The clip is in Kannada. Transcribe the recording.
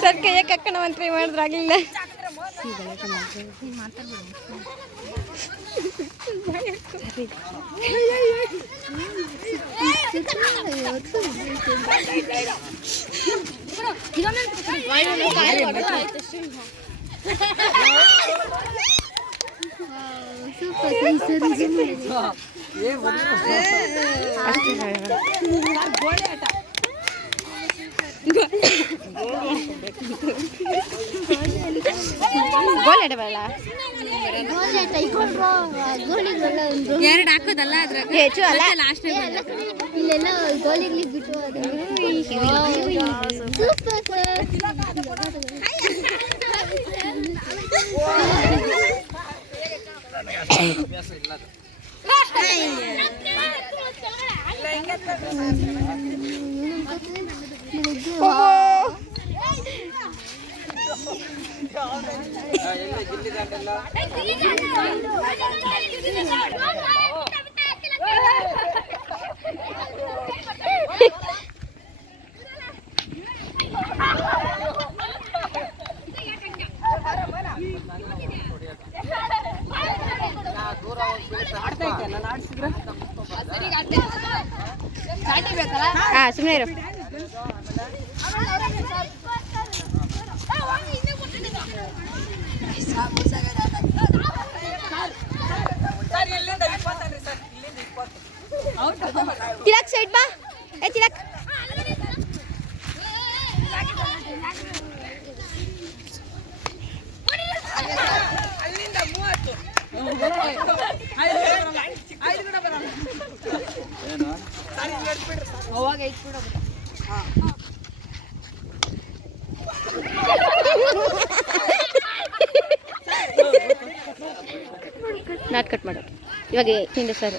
ಸರ್ ಕೈಯ ಕಕ್ಕಣ ಮಂತ್ರಿ ಮಾಡಿದ್ರಾಗಲಿಲ್ಲ. ಗೋಲ್ ಬೇಡ ಎರಡು ಹಾಕೋದಲ್ಲ ಹೆಚ್ಚು ಅಲ್ಲ ಇಲ್ಲೆಲ್ಲ ಗೋಲಿಗೆ ಬಿಟ್ಟು ಸುಮ್ಮನೆ ಇರು. ತಿಲಕ್ ಸೈಡ್ ಬಾ. ತಿಲಕ್ ಅಲ್ಲಿಂದ 30 ಅವಾಗ 5 ಕೂಡ ನಾಟ್ ಕಟ್ ಮಾಡು ಇವಾಗ ತಿಂದು ಸರ್.